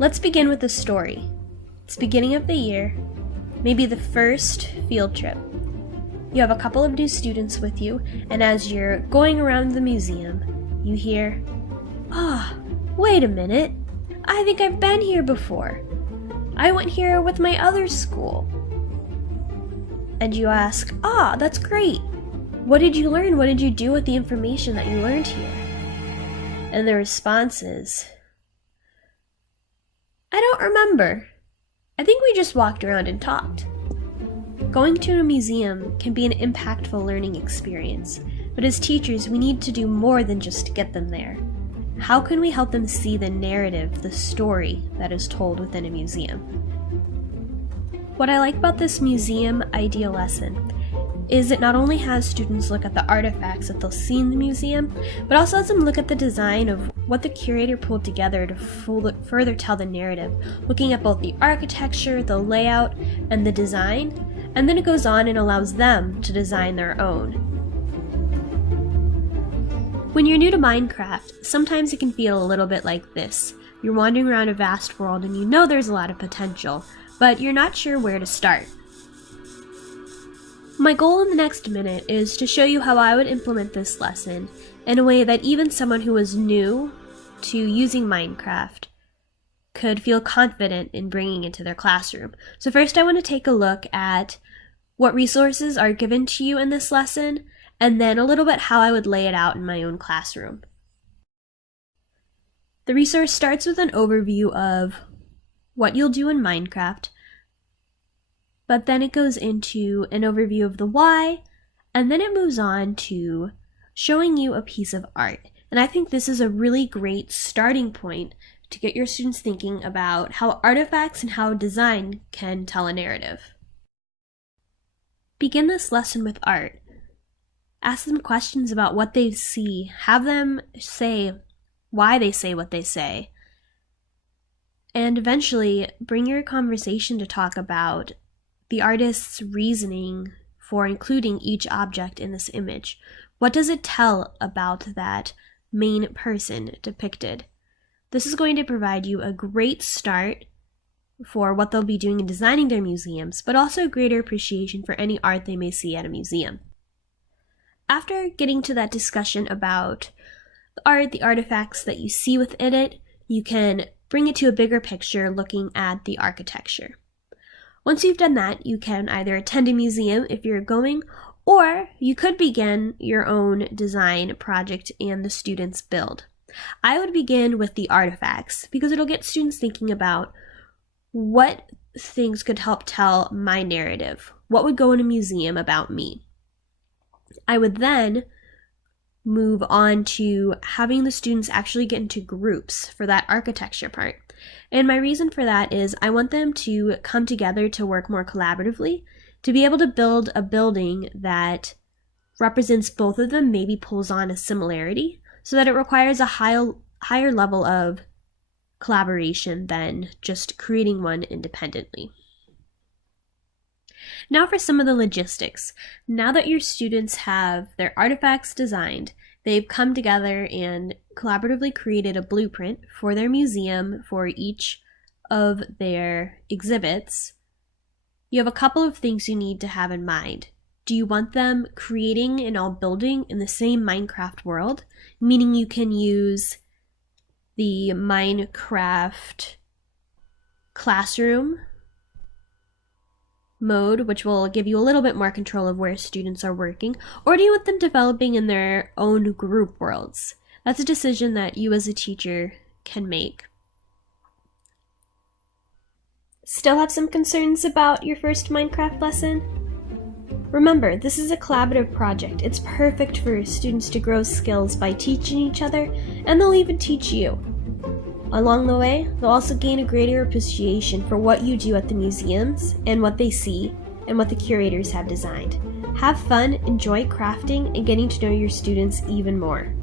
Let's begin with a story. It's beginning of the year, maybe the first field trip. You have a couple of new students with you, and as you're going around the museum, you hear, wait a minute. I think I've been here before. I went here with my other school. And you ask, that's great. What did you learn? What did you do with the information that you learned here? And the response is, I don't remember. I think we just walked around and talked. Going to a museum can be an impactful learning experience, but as teachers, we need to do more than just get them there. How can we help them see the narrative, the story that is told within a museum? What I like about this museum idea lesson is it not only has students look at the artifacts that they'll see in the museum, but also has them look at the design of what the curator pulled together to further tell the narrative, looking at both the architecture, the layout, and the design, and then it goes on and allows them to design their own. When you're new to Minecraft, sometimes it can feel a little bit like this. You're wandering around a vast world and you know there's a lot of potential, but you're not sure where to start. My goal in the next minute is to show you how I would implement this lesson in a way that even someone who is new to using Minecraft could feel confident in bringing it to their classroom. So first I want to take a look at what resources are given to you in this lesson, and then a little bit how I would lay it out in my own classroom. The resource starts with an overview of what you'll do in Minecraft, but then it goes into an overview of the why, and then it moves on to showing you a piece of art. And I think this is a really great starting point to get your students thinking about how artifacts and how design can tell a narrative. Begin this lesson with art. Ask them questions about what they see. Have them say why they say what they say. And eventually bring your conversation to talk about the artist's reasoning for including each object in this image. What does it tell about that main person depicted? This is going to provide you a great start for what they'll be doing in designing their museums, but also a greater appreciation for any art they may see at a museum. After getting to that discussion about the art, the artifacts that you see within it, you can bring it to a bigger picture looking at the architecture. Once you've done that, you can either attend a museum if you're going, or you could begin your own design project and the students build. I would begin with the artifacts because it'll get students thinking about what things could help tell my narrative. What would go in a museum about me? I would then move on to having the students actually get into groups for that architecture part. And my reason for that is I want them to come together to work more collaboratively, to be able to build a building that represents both of them, maybe pulls on a similarity, so that it requires a higher level of collaboration than just creating one independently. Now for some of the logistics. Now that your students have their artifacts designed, they've come together and collaboratively created a blueprint for their museum for each of their exhibits. You have a couple of things you need to have in mind. Do you want them creating and all building in the same Minecraft world? Meaning you can use the Minecraft classroom mode, which will give you a little bit more control of where students are working, or do you want them developing in their own group worlds? That's a decision that you as a teacher can make. Still have some concerns about your first Minecraft lesson? Remember, this is a collaborative project. It's perfect for students to grow skills by teaching each other, and they'll even teach you. Along the way, they'll also gain a greater appreciation for what you do at the museums and what they see and what the curators have designed. Have fun, enjoy crafting, and getting to know your students even more.